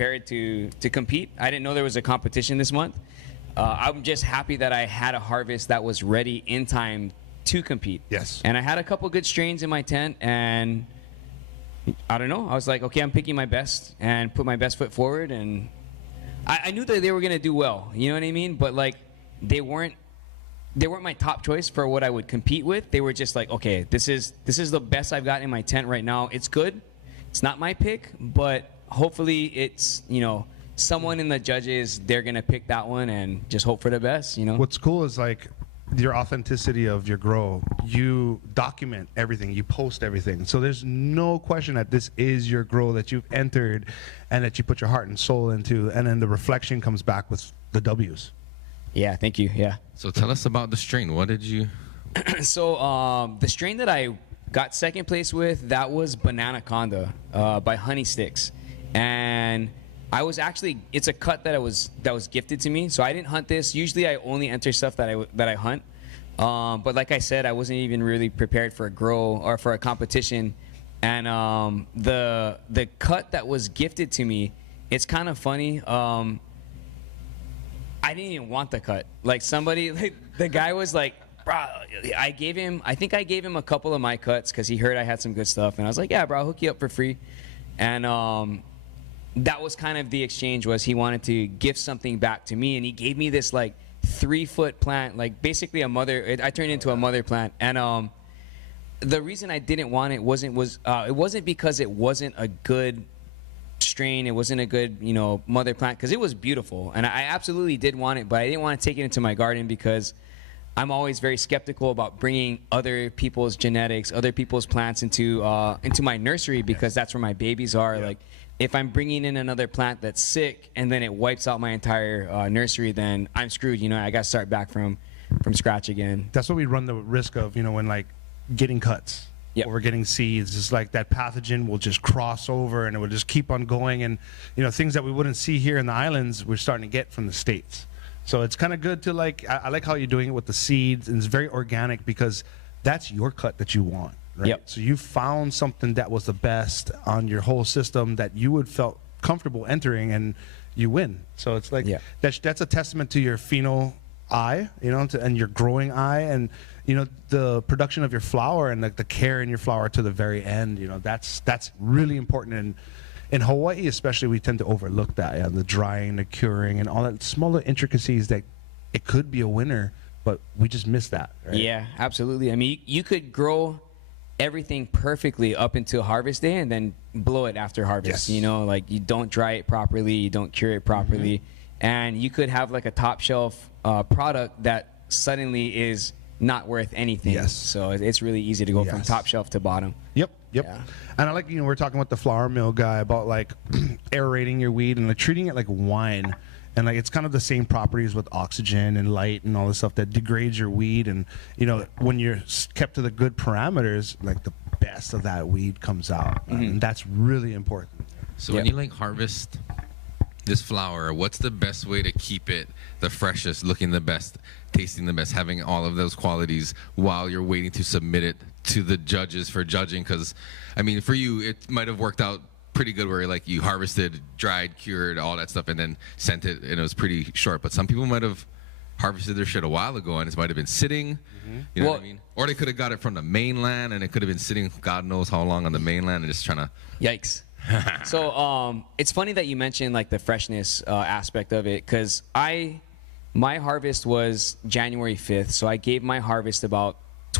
prepared to compete. I didn't know there was a competition this month. I'm just happy that I had a harvest that was ready in time to compete. Yes. And I had a couple good strains in my tent, and I don't know. I was like, okay, I'm picking my best and put my best foot forward, and I knew that they were gonna do well. You know what I mean? But like, they weren't my top choice for what I would compete with. They were just like, okay, this is the best I've got in my tent right now. It's good. It's not my pick, but hopefully it's, you know, someone in the judges, they're gonna pick that one and just hope for the best, you know. What's cool is like your authenticity of your grow. You document everything, you post everything, so there's no question that this is your grow that you've entered and that you put your heart and soul into, and then the reflection comes back with the W's. Yeah, thank you. Yeah. So tell us about the strain. What did you? So the strain that I got second place with, that was Banana Conda by Honey Sticks, and I was actually, it's a cut that was gifted to me. So I didn't hunt this. Usually I only enter stuff that I hunt, but like I said, I wasn't even really prepared for a grow or for a competition, and the cut that was gifted to me, it's kind of funny. I didn't even want the cut. Like somebody, like the guy was like, bro, I think I gave him a couple of my cuts because he heard I had some good stuff, and I was like, yeah, bro, I'll hook you up for free. And that was kind of the exchange, was he wanted to give something back to me, and he gave me this like 3-foot plant, like basically a mother. I turned into a mother plant, and the reason I didn't want it wasn't because it wasn't a good strain, it wasn't a good, you know, mother plant, because it was beautiful and I absolutely did want it, but I didn't want to take it into my garden because I'm always very skeptical about bringing other people's genetics, other people's plants into my nursery, because that's where my babies are. Yeah. Like if I'm bringing in another plant that's sick and then it wipes out my entire nursery, then I'm screwed. You know, I got to start back from scratch again. That's what we run the risk of, you know, when like getting cuts. Yep. Or we're getting seeds. It's like that pathogen will just cross over and it will just keep on going, and you know, things that we wouldn't see here in the islands, we're starting to get from the States. So it's kind of good to like, I like how you're doing it with the seeds, and it's very organic because that's your cut that you want, right? Yep. So you found something that was the best on your whole system that you would felt comfortable entering, and you win. So it's like, yeah, that's a testament to your pheno eye, you know, and your growing eye, and you know, the production of your flower and the care in your flower to the very end. You know, that's really important. And in Hawaii especially, we tend to overlook that, yeah, the drying, the curing, and all that smaller intricacies that it could be a winner, but we just miss that, right? Yeah, absolutely. I mean, you could grow everything perfectly up until harvest day and then blow it after harvest. Yes. You know, like you don't dry it properly, you don't cure it properly, and you could have like a top shelf product that suddenly is not worth anything. Yes. So it's really easy to go from top shelf to bottom. Yep. Yeah. And I like, you know, we're talking with the flour mill guy about like aerating your weed and like treating it like wine. And like it's kind of the same properties with oxygen and light and all this stuff that degrades your weed. And you know, when you're kept to the good parameters, like the best of that weed comes out. And that's really important. So when you like harvest this flower, what's the best way to keep it the freshest, looking the best, tasting the best, having all of those qualities while you're waiting to submit it to the judges for judging? Because I mean, for you, it might have worked out pretty good where like you harvested, dried, cured, all that stuff, and then sent it, and it was pretty short. But some people might have harvested their shit a while ago, and it might have been sitting. You know what I mean? Or they could have got it from the mainland, and it could have been sitting God knows how long on the mainland, and just trying to. Yikes. So it's funny that you mentioned like the freshness aspect of it, because my harvest was January 5th, so I gave my harvest about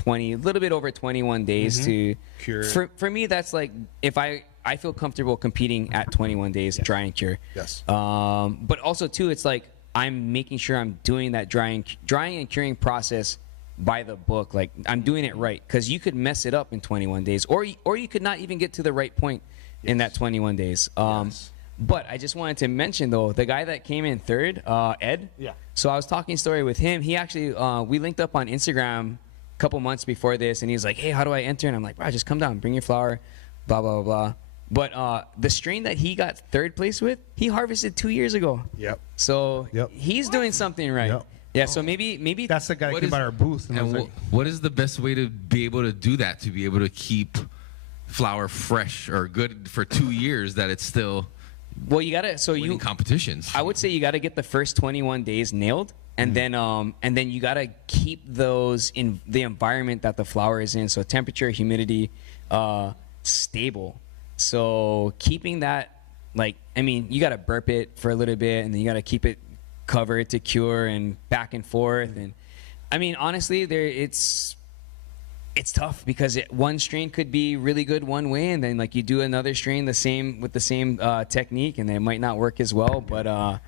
a little bit over 21 days to cure. For me, that's like if I feel comfortable competing at 21 days, dry and cure. Yes. But also too, it's like I'm making sure I'm doing that drying and curing process by the book. Like I'm doing it right, because you could mess it up in 21 days, or you could not even get to the right point in that 21 days. But I just wanted to mention though, the guy that came in third, Ed. Yeah. So I was talking story with him. He actually we linked up on Instagram a couple months before this, and he was like, "Hey, how do I enter?" And I'm like, "Bro, just come down, bring your flower, blah blah blah blah." But the strain that he got third place with, he harvested 2 years ago. Yep. So he's doing something right. Yep. Yeah. So maybe that's the guy that came by our booth. And what is the best way to be able to do that? To be able to keep flower fresh or good for 2 years, that it's still Well, you gotta winning competitions. I would say you gotta get the first 21 days nailed, and then you gotta keep those in the environment that the flower is in. So temperature, humidity, stable. So keeping that, like, I mean, you gotta burp it for a little bit, and then you gotta keep it covered to cure, and back and forth. And I mean, honestly, it's tough because one strain could be really good one way, and then like you do another strain with the same technique, and it might not work as well. But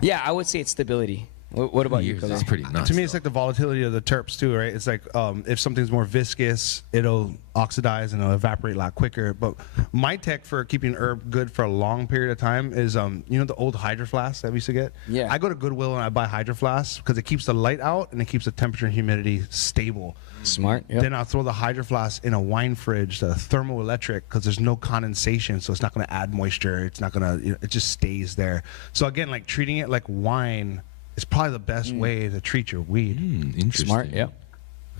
yeah, I would say it's stability. What about you? That's pretty nuts. To me, it's like the volatility of the terps too, right? It's like if something's more viscous, it'll oxidize and it'll evaporate a lot quicker. But my tech for keeping herb good for a long period of time is, you know, the old hydro flasks that we used to get. Yeah. I go to Goodwill and I buy hydro flasks because it keeps the light out and it keeps the temperature and humidity stable. Smart. Yep. Then I'll throw the hydro flask in a wine fridge, the thermoelectric, because there's no condensation, so it's not going to add moisture. It's not going to, you know, it just stays there. So again, like treating it like wine is probably the best way to treat your weed. Interesting. Smart. Yeah.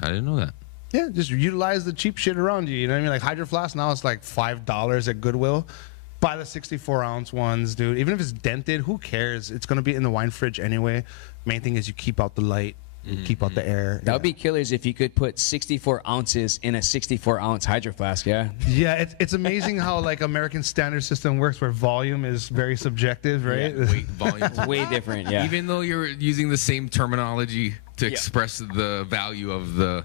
I didn't know that. Yeah, just utilize the cheap shit around you. You know what I mean? Like hydro flask now it's like $5 at Goodwill. Buy the 64-ounce ones, dude. Even if it's dented, who cares? It's gonna be in the wine fridge anyway. Main thing is you keep out the light, you keep out the air. That would be killers if you could put 64 ounces in a 64-ounce hydro flask. Yeah. Yeah, it's amazing how like American standard system works, where volume is very subjective, right? Yeah, weight, volume. It's way different. Yeah. Even though you're using the same terminology to express the value of the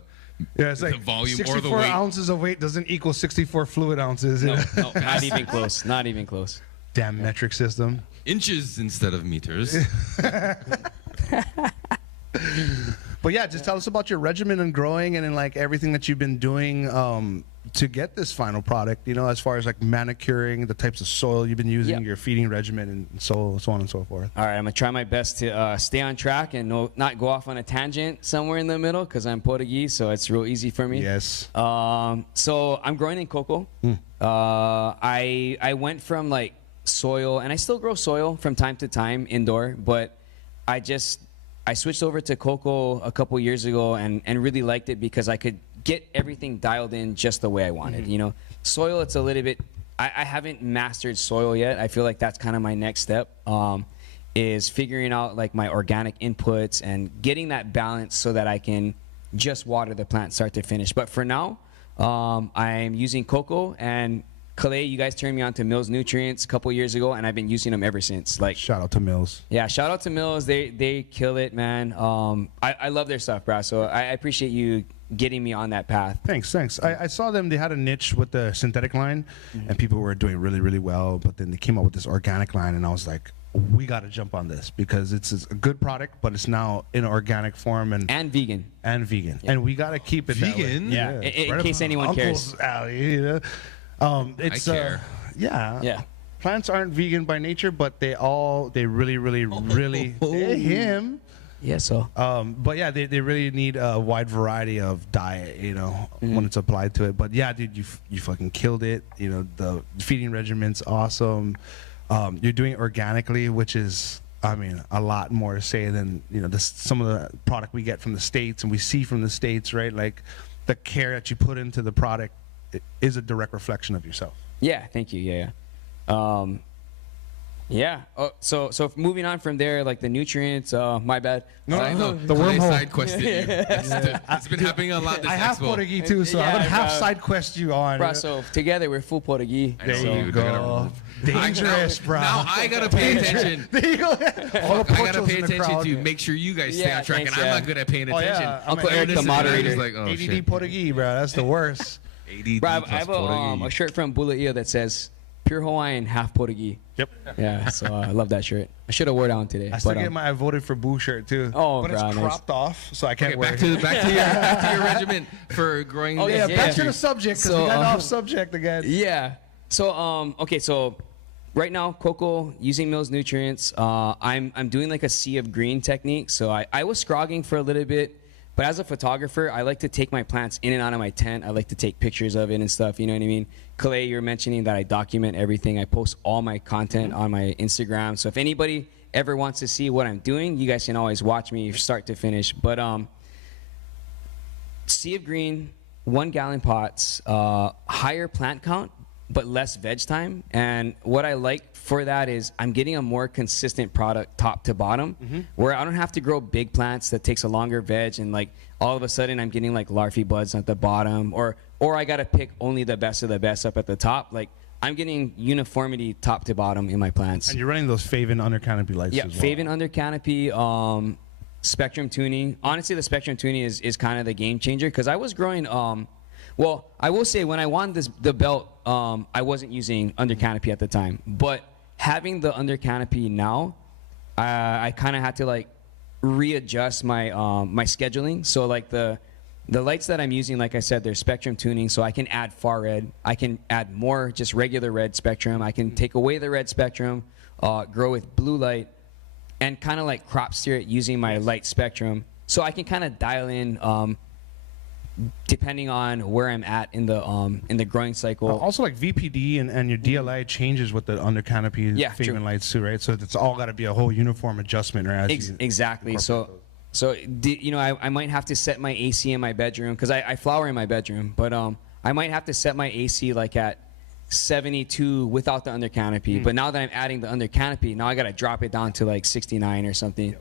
Yeah, it's like the volume 64 or the weight. ounces of weight doesn't equal 64 fluid ounces. No, not even close. Not even close. Damn metric system. Inches instead of meters. But yeah, just tell us about your regimen and growing, and then like everything that you've been doing to get this final product. You know, as far as like manicuring, the types of soil you've been using, your feeding regimen, and so on and so forth. All right, I'm gonna try my best to stay on track and not go off on a tangent somewhere in the middle, because I'm Portuguese, so it's real easy for me. Yes. So I'm growing in cocoa. I went from like soil, and I still grow soil from time to time indoor, but I switched over to cocoa a couple years ago and really liked it because I could get everything dialed in just the way I wanted. You know, soil, it's a little bit, I haven't mastered soil yet. I feel like that's kind of my next step, is figuring out like my organic inputs and getting that balance so that I can just water the plant start to finish. But for now, I'm using cocoa, and Kalei, you guys turned me on to Mills Nutrients a couple years ago, and I've been using them ever since. Like, Shout out to Mills. yeah, shout out to Mills. They kill it, man. I love their stuff, bro. So I appreciate you getting me on that path. Thanks. I saw them. They had a niche with the synthetic line, and people were doing really, really well. But then they came up with this organic line, and I was like, we got to jump on this because it's a good product, but it's now in organic form and vegan. And we got to keep it Vegan? That way. Yeah, in case anyone Uncle's cares. alley, you know? It's I care. Yeah. Plants aren't vegan by nature, but they really him. Yeah, so. But yeah, they really need a wide variety of diet, you know, when it's applied to it. But yeah, dude, you fucking killed it. You know, the feeding regimen's awesome. You're doing it organically, which is, I mean, a lot more to say than, you know, some of the product we get from the States and we see from the States, right? Like the care that you put into the product is a direct reflection of yourself. Yeah, thank you. Yeah. Yeah. Oh, so moving on from there, like the nutrients. My bad. No. The wormhole. Side quested you. It's been happening a lot this I have expo. Portuguese too, so I'm gonna half side quest you on. Bro, so together we're full Portuguese. There So- you go. Dangerous, bro. Now I gotta pay attention. There you go. All the I gotta Porchos pay in the attention crowd. to make sure you guys stay Yeah, on track, thanks, and I'm yeah. not good at paying Oh, attention. yeah. Uncle I'm Erik, the listening, and I'm moderator. just like, oh, ADD shit. Portuguese, bro. That's the worst. ADD Bro, I plus have a Portuguese. shirt from Bulaia that says "Pure Hawaiian, half Portuguese." Yep. Yeah, so I love that shirt. I should have wore it on today. I still but, get my I voted for Boo shirt too. Oh, but it's bro, nice. cropped off, so I can't Okay, wear back it. to your regiment for growing. Oh, Yeah, yeah, back to yeah. the subject because So, we got off subject again. Yeah. So okay, so right now cocoa using Mills Nutrients. I'm doing like a sea of green technique. So I was scrogging for a little bit, but as a photographer, I like to take my plants in and out of my tent. I like to take pictures of it and stuff. You know what I mean? Kalei, you're mentioning that I document everything. I post all my content on my Instagram. So if anybody ever wants to see what I'm doing, you guys can always watch me start to finish. But sea of green, 1 gallon pots, higher plant count, but less veg time. And what I like for that is I'm getting a more consistent product top to bottom, where I don't have to grow big plants that takes a longer veg, and like all of a sudden I'm getting like larvae buds at the bottom, or I got to pick only the best of the best up at the top. Like I'm getting uniformity top to bottom in my plants. And you're running those Faven under canopy lights as well. Faven under canopy, spectrum tuning. Honestly, the spectrum tuning is kind of the game changer, because I was growing well, I will say when I wanted the belt, I wasn't using under canopy at the time. But having the under canopy now, I kind of had to like readjust my my scheduling. So like the lights that I'm using, like I said, they're spectrum tuning, so I can add far red. I can add more just regular red spectrum. I can take away the red spectrum, grow with blue light, and kind of like crop steer it using my light spectrum. So I can kind of dial in depending on where I'm at in the growing cycle. Also, like VPD and your DLI changes with the under canopy Faven lights too, right? So it's all got to be a whole uniform adjustment, right? Exactly. So you know, I might have to set my AC in my bedroom, because I flower in my bedroom, but I might have to set my AC like at 72 without the under canopy. But now that I'm adding the under canopy, now I got to drop it down to like 69 or something.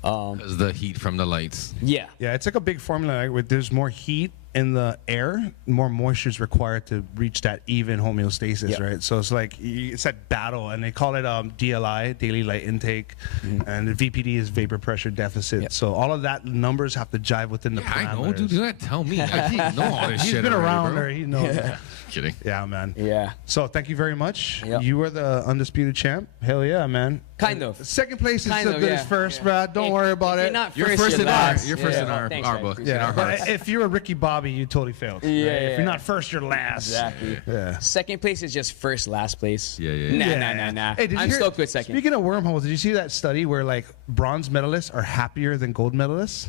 Because the heat from the lights. Yeah, it's like a big formula, right? Where there's more heat in the air, more moisture is required to reach that even homeostasis, right? So it's like it's that battle, and they call it DLI, daily light intake, and the VPD is vapor pressure deficit. So all of that numbers have to jive within the parameters. I know, dude. You gotta tell me. I know all this shit. He's been around bro. there. He knows. That. Kidding. Yeah, man. Yeah. So thank you very much. You were the undisputed champ. Hell yeah, man. Kind of. Second place is so good as first, bro. Don't worry about it. You're first in our book. Yeah. In our hearts. But if you were Ricky Bobby, you totally failed. Yeah. If you're not first, you're last. Exactly. Yeah. Second place is just first, last place. Yeah. Nah. Hey, I'm stoked with second. Speaking of wormholes, did you see that study where like bronze medalists are happier than gold medalists?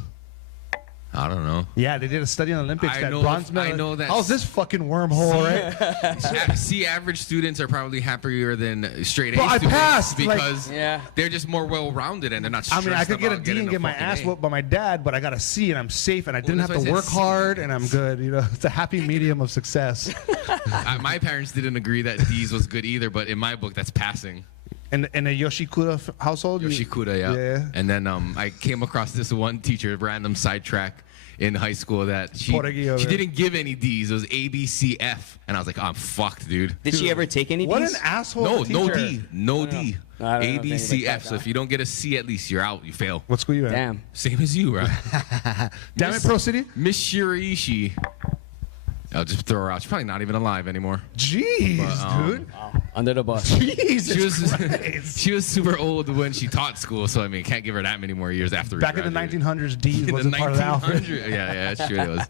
I don't know. Yeah, they did a study on Olympics I that know bronze medalists. I know that. How's this fucking wormhole, right? See, average students are probably happier than straight A But I students passed, because like, they're just more well-rounded and they're not stressed. I mean, I could get a about D and getting get my fucking ass A. whooped by my dad, but I got a C and I'm safe and I didn't have that's to why I work said C. hard and I'm good. You know, it's a happy medium of success. My parents didn't agree that D's was good either, but in my book, that's passing. In a Yoshikuda household? Yoshikuda, yeah. And then I came across this one teacher, random sidetrack, in high school that she didn't give any D's. It was A, B, C, F. And I was like, oh, I'm fucked, dude. Did she ever take any D's? What an asshole teacher. No D. A, B, C, F. So that. if you don't get a C at least, you're out. You fail. What school you at? Damn. Same as you, right? Damn it, Pro City. Miss Shiraishi. I'll just throw her out. She's probably not even alive anymore. Jeez, dude. Wow. Under the bus. Jesus Christ. She was super old when she taught school, so I mean, can't give her that many more years after. Back in the 1900s, D wasn't part of the alphabet. Yeah, that's true. It was.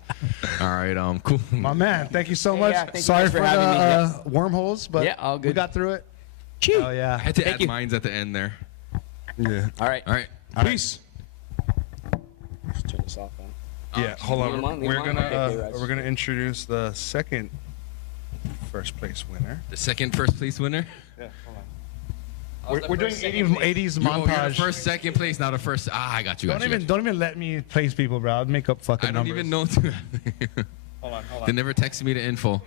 All right, cool. My man, thank you so much. Thank Sorry you for having the wormholes, but all good. we got through it. Chew. Oh yeah. I had to add mines at the end there. Yeah. All right. Peace. Let's turn this off. Yeah, hold leave 'em on. on, leave 'em on. Okay, We're gonna introduce the second first place winner. The second first place winner. Yeah, hold on. We're doing 80s montage. You're first, second place, not a first. I got you. Don't even let me place people, bro. I'll make up fucking I don't numbers. even know. Hold on. They never texted me the info.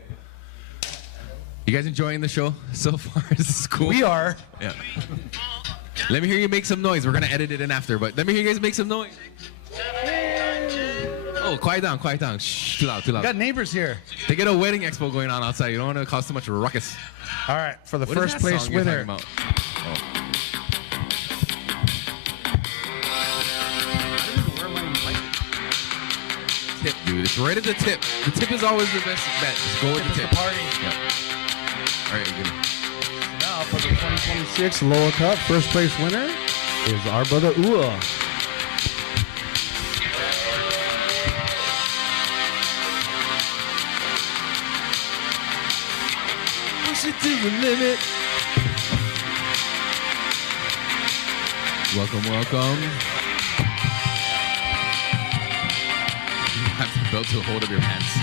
You guys enjoying the show so far? This is cool. We are. Yeah. Let me hear you make some noise. We're gonna edit it in after, but let me hear you guys make some noise. Oh, quiet down. Shh, too loud. We got neighbors here. They get a wedding expo going on outside. You don't want to cause too much ruckus. All right, for the What first is that place song you're winner. talking about? Tip, dude. It's right at the tip. The tip is always the best bet. Just go with the tip. Party. Yep. All right, you're good. Now for the 2026 Lower Cup, first place winner is our brother Ua. Push it to the limit. Welcome. You have the belt to a hold of your pants.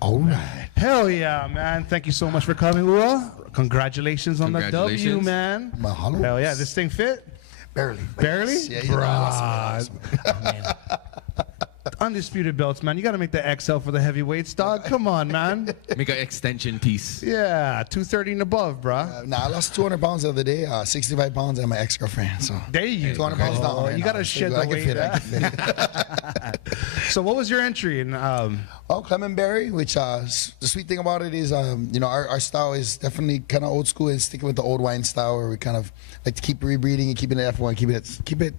All right. Hell yeah, man. Thank you so much for coming, Ua. Congratulations on the W, Congratulations. man. Mahalo. Hell yeah. This thing fit? Barely. Barely? Yeah, you know, awesome. Bruh. undisputed belts, man. You got to make the XL for the heavyweights, dog. Come on, man. Make an extension piece. Yeah, 230 and above, bro. Nah, I lost 200 pounds the other day, 65 pounds, and my ex-girlfriend. So there you 200 pounds down. Right you got to shed the weight. I can fit it. So what was your entry in? Clementberry, which the sweet thing about it is, our style is definitely kind of old school and sticking with the old wine style, where we kind of like to keep rebreeding and keeping it F1, keep it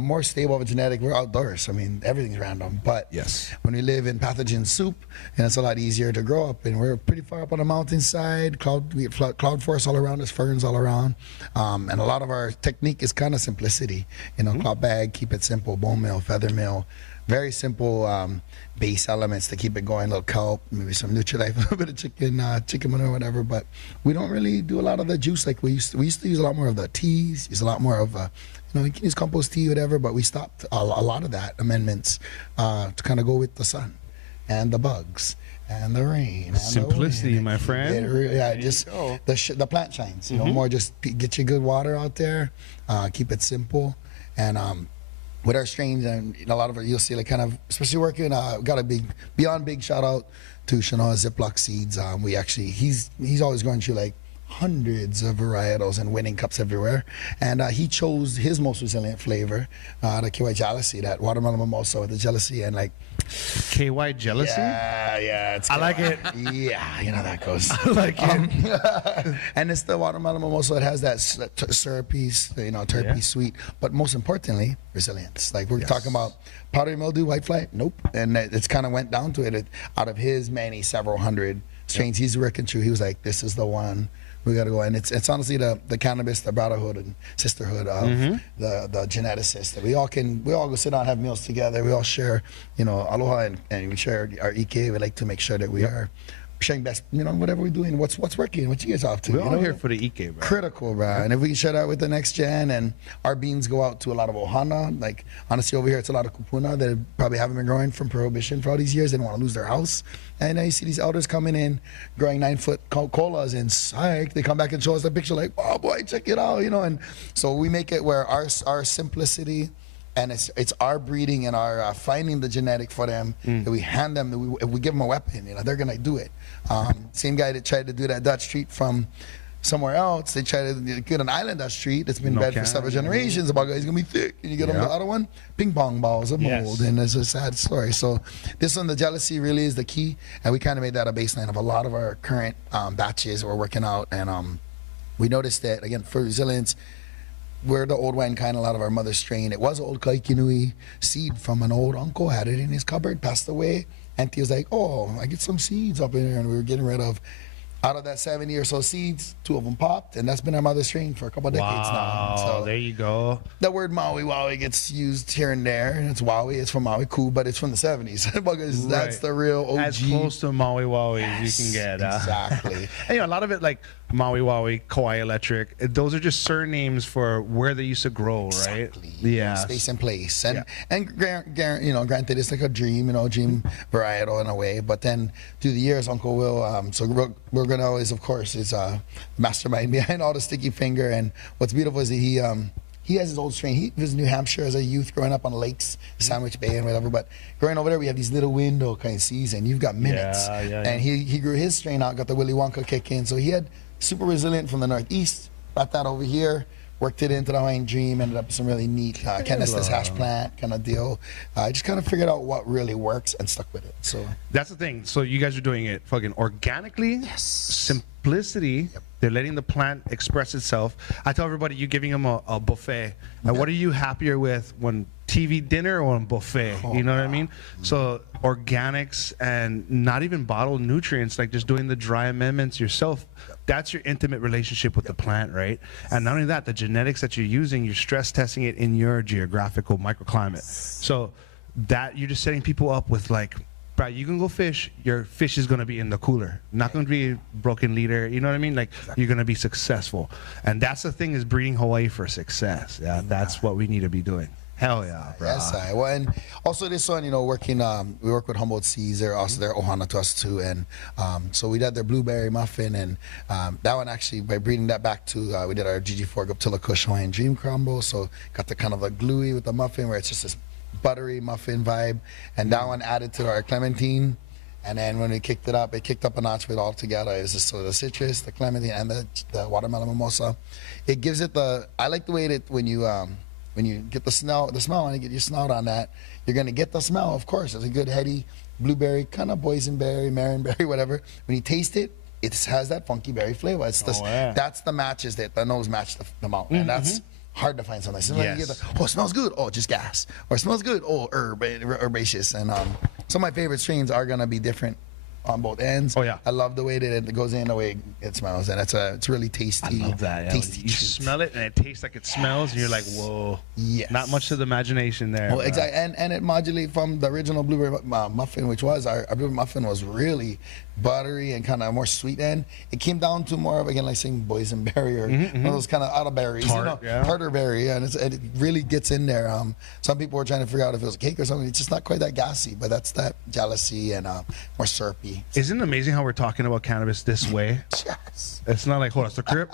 more stable of a genetic. We're outdoors. I mean, everything's random. But yes, when we live in pathogen soup, and it's a lot easier to grow up, and we're pretty far up on the mountainside. We have cloud forest all around us, ferns all around, and a lot of our technique is kind of simplicity. Cloud bag, keep it simple, bone meal, feather meal. Very simple base elements to keep it going. A little kelp, maybe some Nutrilite, a little bit of chicken manure, whatever. But we don't really do a lot of the juice like we used to. We used to use a lot more of the teas, use a lot more of, you can use compost tea, whatever. But we stopped a lot of that amendments to kind of go with the sun and the bugs and the rain. And simplicity, my friend. Just the plant shines. More just get your good water out there, keep it simple, and with our strains, and a lot of it, you'll see, like, kind of, especially working, got a big shout out to Shanoa Ziploc Seeds. We actually, he's always going through like hundreds of varietals and winning cups everywhere, and he chose his most resilient flavor, the KY Jealousy, that watermelon mimosa with the jealousy, and like KY Jealousy. Yeah, I like it. Yeah, you know how that goes. I like it. And it's the watermelon mimosa. It has that syrupy, terpy sweet, but most importantly, resilience. Like we're talking about powdery mildew, whitefly. Nope. And it's kind of went down to it. Out of his several hundred strains he's working through, he was like, this is the one. We got to go, and it's honestly the cannabis, the brotherhood and sisterhood of the geneticists. That we all go sit down and have meals together. We all share, aloha, and we share our EK. We like to make sure that we are sharing best, whatever we're doing, what's working, what you guys up to. We're all here for the EK, bro. Critical, bro. And if we can share that with the next gen, and our beans go out to a lot of ohana. Like, honestly, over here, it's a lot of kupuna that probably haven't been growing from prohibition for all these years. They don't want to lose their house. And now you see these elders coming in, growing 9-foot colas, and psych, they come back and show us the picture like, oh boy, check it out, And so we make it where our simplicity, and it's our breeding and our finding the genetic for them, that we hand them, we give them a weapon, they're gonna do it. Same guy that tried to do that Dutch treat from somewhere else, they try to get an island Dutch treat that's been bad for several generations. About guy's gonna be thick, and you get them the other one, ping pong balls of mold, and it's a sad story. So this one, the jealousy, really is the key, and we kind of made that a baseline of a lot of our current batches we're working out, and we noticed that, again, for resilience, we're the old wine kind, a lot of our mother's strain. It was old Kaikinui seed from an old uncle, had it in his cupboard, passed away. And he was like, oh, I get some seeds up in there. And we were getting rid of, out of that 70 or so seeds, 2 of them popped. And that's been our mother's strain for a couple of decades now. So there you go. The word Maui Waui gets used here and there. And it's Waui, it's from Maui, cool, but it's from the 70s. Because that's the real OG. As close to Maui Waui as you can get. Exactly. And, a lot of it, like Maui Waui, Kauai Electric, those are just surnames for where they used to grow, right? Exactly. Yeah. Space and place. And granted, it's like a dream, dream varietal in a way. But then through the years, Uncle Will, so we're going to always, of course, is mastermind behind all the sticky finger. And what's beautiful is that he has his old strain. He was in New Hampshire as a youth growing up on the lakes, Sandwich Bay and whatever. But growing over there, we have these little window kind of season. You've got minutes. And he grew his strain out, got the Willy Wonka kick in. So he had super resilient from the Northeast, brought that over here, worked it into the Hawaiian Dream, ended up with some really neat cannabis hash plant kind of deal. I just kind of figured out what really works and stuck with it. So that's the thing. So you guys are doing it fucking organically, simplicity. They're letting the plant express itself. I tell everybody, you're giving them a buffet. And what are you happier with, when TV dinner or on buffet? You know what I mean? So organics and not even bottled nutrients, like just doing the dry amendments yourself. That's your intimate relationship with the plant, right? And not only that, the genetics that you're using, you're stress testing it in your geographical microclimate. So that you're just setting people up with, like, bro, you can go fish, your fish is going to be in the cooler, not going to be broken leader, you know what I mean? Like, you're going to be successful. And that's the thing, is breeding Hawaii for success. That's what we need to be doing. Hell yeah, bro. Yes, well, and also this one, working, we work with Humboldt Seeds. They're also, they're ohana to us too. And so we did their blueberry muffin, and that one actually, by breeding that back to, we did our GG4 Guptilla Kush Hawaiian Dream Crumble. So got the kind of like gluey with the muffin, where it's just this buttery muffin vibe, and that one added to our clementine. And then when we kicked it up a notch with it all together. It was just so the citrus, the clementine, and the watermelon mimosa. It gives it I like the way that when you get the smell, and you get your snout on that, you're gonna get the smell, of course. It's a good heady blueberry, kind of boysenberry, marionberry, whatever. When you taste it, it has that funky berry flavor. It's that's the matches that the nose match the mouth, and that's hard to find sometimes. Sometimes you get it smells good, oh, just gas. Or it smells good, oh, herbaceous. And some of my favorite strains are gonna be different on both ends. Oh yeah, I love the way that it goes in, the way it smells, and it's really tasty. I love that. Yeah. Tasty. You smell it and it tastes like it smells, and you're like, whoa. Yes. Not much to the imagination there. Oh, exactly, and it modulates from the original blueberry muffin, which was our blueberry muffin was really buttery and kind of more sweet end. It came down to more of, again, like saying boysenberry or one of those kind of out of berries, tartar berry, and it really gets in there. Some people were trying to figure out if it was a cake or something. It's just not quite that gassy, but that's that jealousy and more syrupy. Isn't it amazing how we're talking about cannabis this way? Yes. It's not like, hold on, it's the crib.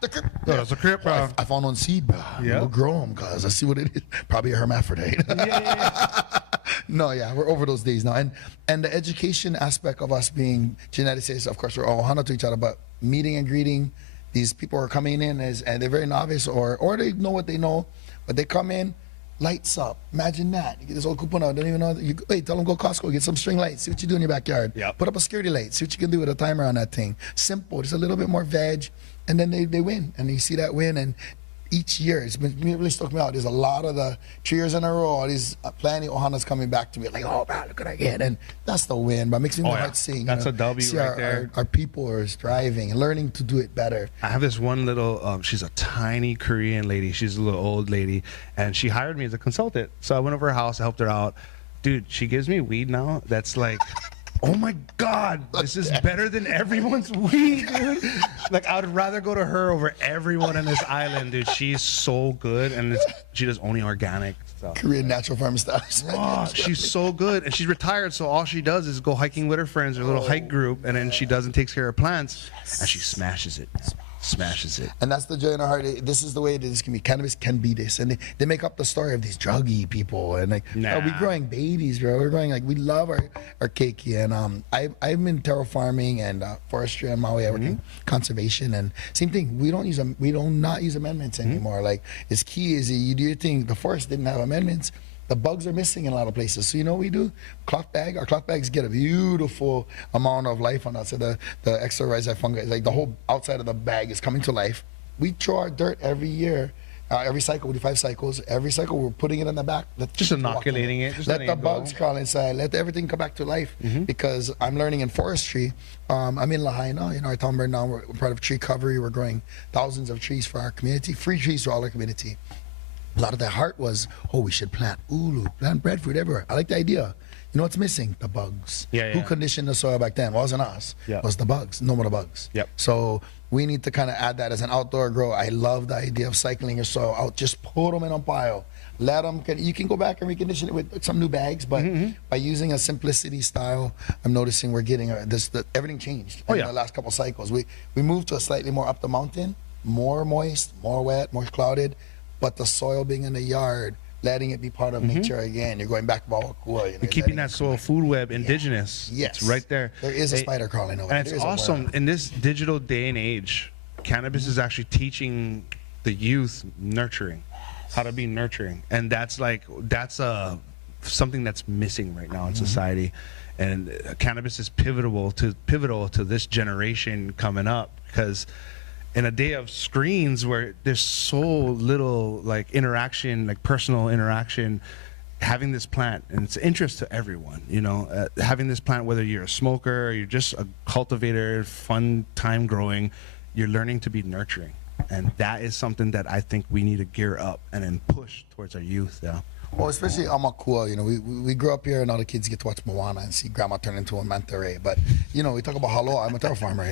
The crib. Oh, that's a crib, bro. I found on seed, bro. We'll grow them, cause I see what it is. Probably a hermaphrodite. No, yeah, we're over those days now. And the education aspect of us being geneticists, of course, we're all honor to each other, but meeting and greeting, these people are coming in and they're very novice or they know what they know, but they come in, lights up. Imagine that. You get this old kupuna, don't even know. Hey, tell them go Costco, get some string lights, see what you do in your backyard. Yep. Put up a security light, see what you can do with a timer on that thing. Simple, just a little bit more veg, and then they win. And you see that win, and each year, it's been really stuck me out. There's a lot of the 3 years in a row, all these plenty Ohanas coming back to me like, oh, man, look what I get. And that's the win, but it makes me heart sing. That's a W see right there. Our people are striving and learning to do it better. I have this one little, she's a tiny Korean lady. She's a little old lady, and she hired me as a consultant. So I went over her house, I helped her out. Dude, she gives me weed now that's like, oh my God, this is better than everyone's weed, dude. Like, I would rather go to her over everyone on this island, dude. She's so good, and she does only organic stuff. Korean natural farm style. Oh, she's so good, and she's retired, so all she does is go hiking with her friends, her little hike group, and then she does and takes care of plants, and she smashes it. Smashes it. And that's the joy in our heart. This is the way that this can be. Cannabis can be this. And they make up the story of these druggy people. And like, we're growing babies, bro. We're growing, like, we love our keiki. And I've been terra farming and forestry on Maui. I work in conservation. And same thing, we don't not use amendments anymore. Like, it's key is you do your thing. The forest didn't have amendments. The bugs are missing in a lot of places. So you know what we do? Cloth bag. Our cloth bags get a beautiful amount of life on us. So the extra rhizoid fungi, like the whole outside of the bag is coming to life. We throw our dirt every year. Every cycle, we do 5 cycles. Every cycle, we're putting it in the back. Just inoculating it. Just let the bugs crawl inside. Let everything come back to life. Because I'm learning in forestry. I'm in Lahaina, our town right now. We're part of tree covery. We're growing thousands of trees for our community. Free trees to all our community. A lot of their heart was, we should plant ulu, plant breadfruit everywhere. I like the idea. You know what's missing? The bugs. Who conditioned the soil back then? It wasn't us. It was the bugs. No more the bugs. So we need to kind of add that as an outdoor grow. I love the idea of cycling your soil out. Just put them in a pile. Let them. You can go back and recondition it with some new bags, but by using a simplicity style, I'm noticing we're getting everything changed in the last couple cycles. We moved to a slightly more up the mountain, more moist, more wet, more clouded. But the soil being in the yard, letting it be part of nature again. You're going back to Bawakua. You're keeping that soil food web indigenous. Yes. It's right there. There is a spider crawling over. And it's awesome. In this digital day and age, cannabis is actually teaching the youth nurturing, how to be nurturing. And that's something that's missing right now in society. And cannabis is pivotal to this generation coming up, because in a day of screens where there's so little like interaction, like personal interaction, having this plant, and it's interest to everyone, having this plant, whether you're a smoker or you're just a cultivator, fun time growing, you're learning to be nurturing. And that is something that I think we need to gear up and then push towards our youth. Well, especially Amakua, we grew up here and all the kids get to watch Moana and see grandma turn into a manta ray. But, we talk about haloa. I'm a terra farmer,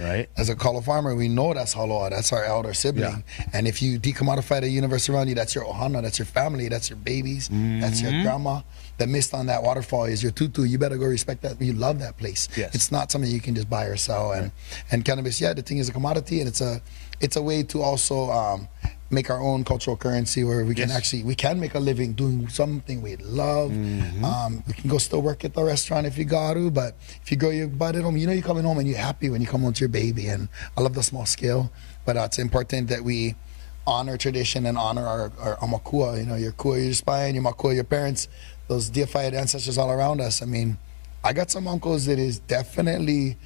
right. As a kalo farmer, we know that's haloa. That's our elder sibling. And if you decommodify the universe around you, that's your ohana, that's your family, that's your babies, that's your grandma. The mist on that waterfall is your tutu. You better go respect that. You love that place. Yes. It's not something you can just buy or sell. And cannabis, the thing is a commodity, and it's a way to also make our own cultural currency where we can we can make a living doing something we love. We can go still work at the restaurant if you got to, but if you grow your butt at home, you know you're coming home and you're happy when you come home to your baby. And I love the small scale, but it's important that we honor tradition and honor our makua. You know, your kua, your spine, your makua, your parents, those deified ancestors all around us. I mean, I got some uncles that is definitely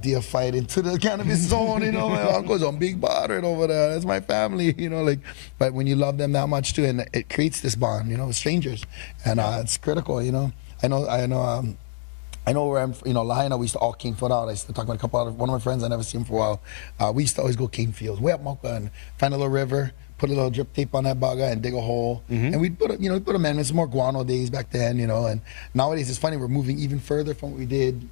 deified into the cannabis zone, you know. My uncle's on Big Bottom over there. That's my family, you know. Like, but when you love them that much too, and it creates this bond, you know, with strangers, and it's critical, you know. I know where I'm, you know, Lahaina, we used to all cane foot out. I used to talk about one of my friends I never seen him for a while. We used to always go cane fields, way up Mocha, and find a little river, put a little drip tape on that bugger and dig a hole. And we'd put, you know, put amendments, more guano days back then, you know. And nowadays it's funny, we're moving even further from what we did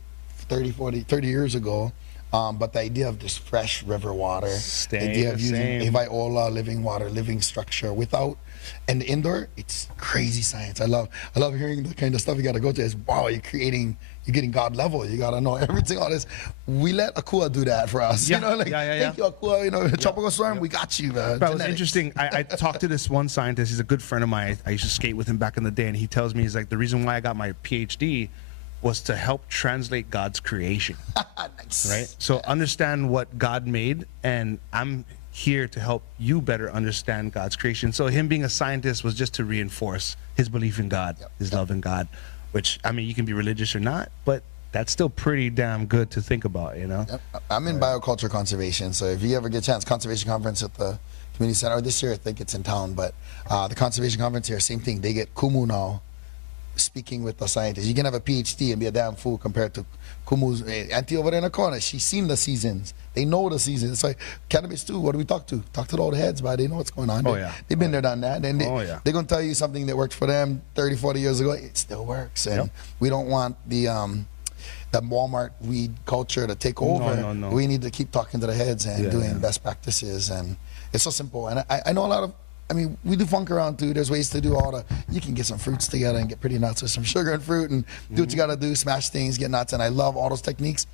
30 years ago. But the idea of just fresh river water, the idea of using Evaiola, living water, living structure without, and the indoor, it's crazy science. I love hearing the kind of stuff you got to go to. It's wow, you're getting God level. You got to know everything, all this. We let Akua do that for us. You know, like, thank you, Akua. You know, tropical storm, we got you, man. But it was interesting. I talked to this one scientist. He's a good friend of mine. I used to skate with him back in the day, and he tells me, he's like, the reason why I got my PhD was to help translate God's creation. Nice. Right? So understand what God made, and I'm here to help you better understand God's creation. So him being a scientist was just to reinforce his belief in God, his love in God, which, I mean, you can be religious or not, but that's still pretty damn good to think about, you know? I'm in bioculture conservation, so if you ever get a chance, conservation conference at the community center, or this year I think it's in town, but the conservation conference here, same thing, they get kumu now, speaking with the scientists. You can have a PhD and be a damn fool compared to Kumu's auntie over there in the corner. She's seen the seasons. They know the seasons. It's like cannabis too. What do we talk to? Talk to the old heads, but they know what's going on. They've been there, done that. And they're going to tell you something that worked for them 30, 40 years ago. It still works. And we don't want the Walmart weed culture to take over. No. We need to keep talking to the heads and doing best practices. And it's so simple. And I know a lot of, I mean, we do funk around too. There's ways to do all the, you can get some fruits together and get pretty nuts with some sugar and fruit and do what you got to do, smash things, get nuts. And I love all those techniques.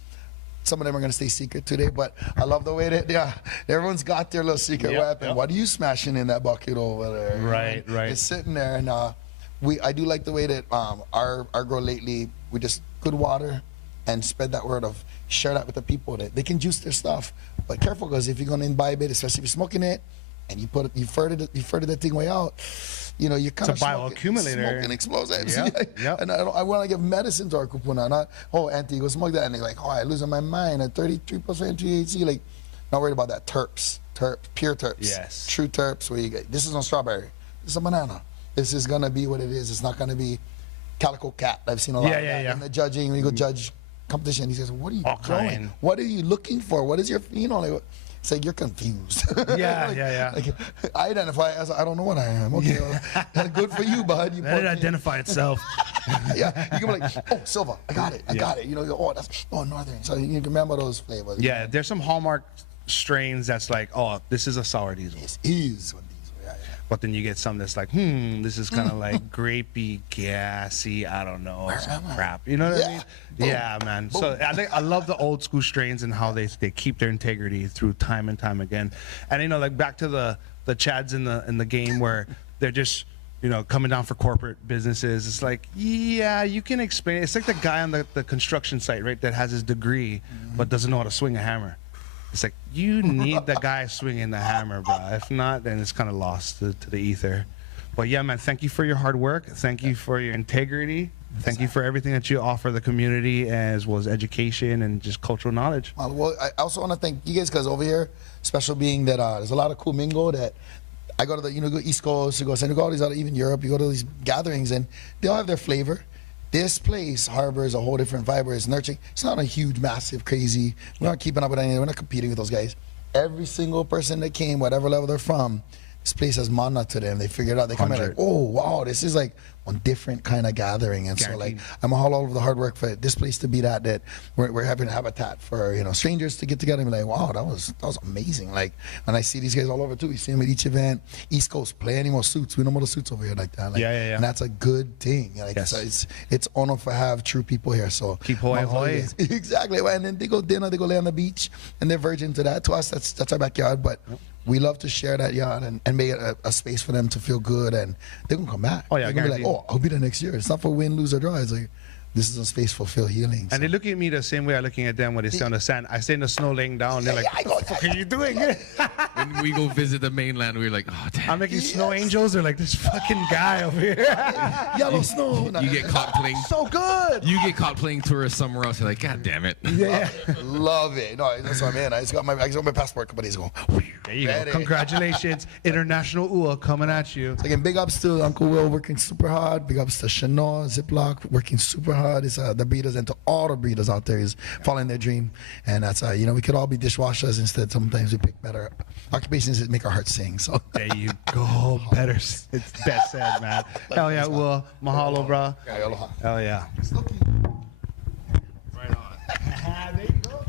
Some of them are going to stay secret today, but I love the way that, everyone's got their little secret weapon. What are you smashing in that bucket over there? Right. It's sitting there. And I do like the way that our grow lately, we just good water and spread that word of share that with the people that they can juice their stuff. But careful, because if you're going to imbibe it, especially if you're smoking it, and you further that thing way out, you know, you kind of bioaccumulator smoking explosives. And I want to give medicine to our kupuna, not auntie, go smoke that, and they're like, I'm losing my mind at 33% THC. Like, not worried about that. Terps, pure terps, true terps. Where you get, this is on strawberry, this is a banana. This is gonna be what it is. It's not gonna be calico cat. I've seen a lot of that in the judging. When you go judge competition, he says, "What are you growing? What are you looking for? What is your Like, it's like you're confused. Like, I identify as I don't know what I am. Okay, well, good for you, bud. You let it identify itself. You can be like, silver. I got it. You know, that's northern. So you can remember those flavors. Yeah, there's some hallmark strains that's like, this is a sour diesel. This is what diesel. But then you get some that's like, this is kind of like grapey, gassy. I don't know, some crap. You know what I mean? Yeah, man. Boom. So I love the old school strains and how they keep their integrity through time and time again. And you know, like back to the Chads in the game where they're just, you know, coming down for corporate businesses. It's like, you can explain. It's like the guy on the construction site, right, that has his degree but doesn't know how to swing a hammer. It's like, you need the guy swinging the hammer, bro. If not, then it's kind of lost to the ether. But yeah, man, thank you for your hard work. Thank you for your integrity. Thank you for everything that you offer the community, as well as education and just cultural knowledge. Well, I also want to thank you guys, because over here, special being that there's a lot of cool mingo that I go to go East Coast, you go Senegal, all these other, even Europe, you go to these gatherings, and they all have their flavor. This place harbors a whole different vibe where it's nurturing. It's not a huge, massive, crazy. We're not keeping up with anything. We're not competing with those guys. Every single person that came, whatever level they're from, this place has mana to them. They figure it out. They come in like, oh, wow, this is like one different kind of gathering. And so, like, I'm all over the hard work for this place to be that we're having a habitat for, you know, strangers to get together and be like, wow, that was amazing. Like, and I see these guys all over too. We see them at each event. East Coast, play any more suits. We know more the suits over here like that. Like, and that's a good thing. Like, it's honor to have true people here. So keep Hawaii. Exactly. And then they go dinner, they go lay on the beach, and they're virgin to that. To us, that's our backyard. But we love to share that yard and make it a space for them to feel good, and they're gonna come back. Oh yeah, they're gonna be like, oh, I'll be there next year. It's not for win, lose, or draw. It's like, this is a space for Phil healing. And they look at me the same way I'm looking at them when they stay on the sand. I stay in the snow laying down. They're like, what the fuck are you doing? When we go visit the mainland, we're like, oh, damn. I'm making snow angels. They're like, this fucking guy over here. Yellow snow. You get caught playing. So good. You get caught playing tourist somewhere else. You're like, God damn it. Yeah. Love it. No, that's what I mean. I just got my passport. A couple days ago. There you go. Congratulations, International UA coming at you. So again, big ups to Uncle Will working super hard. Big ups to Chanel, Ziploc working super hard. It's the breeders, and to all the breeders out there is following their dream. And that's we could all be dishwashers instead. Sometimes we pick better occupations that make our hearts sing. So there you go. Better. It's best said, man. Hell yeah, UA. Mahalo, bro. Okay, aloha. Hell yeah. Right on. There you go.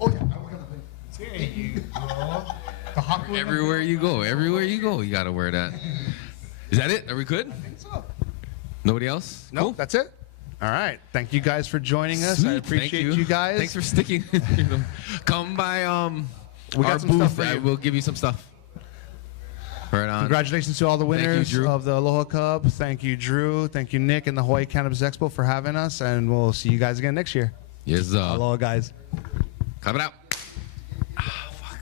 Oh yeah, I work on the thing. There you go. Everywhere you go, you gotta wear that. Is that it? Are we good? I think so. Nobody else? No, Cool. that's it. All right. Thank you guys for joining us. I Sweet. appreciate Thank you guys. Thanks for sticking. Come by We got our some stuff booth. for you. We'll give you some stuff. Right on. Congratulations to all the Thank you, winners Drew. of the Aloha Cup. Thank you, Drew. Thank you, Nick, and the Hawaii Cannabis Expo for having us. And we'll see you guys again next year. Yes, Aloha, guys. Coming out. Fuck.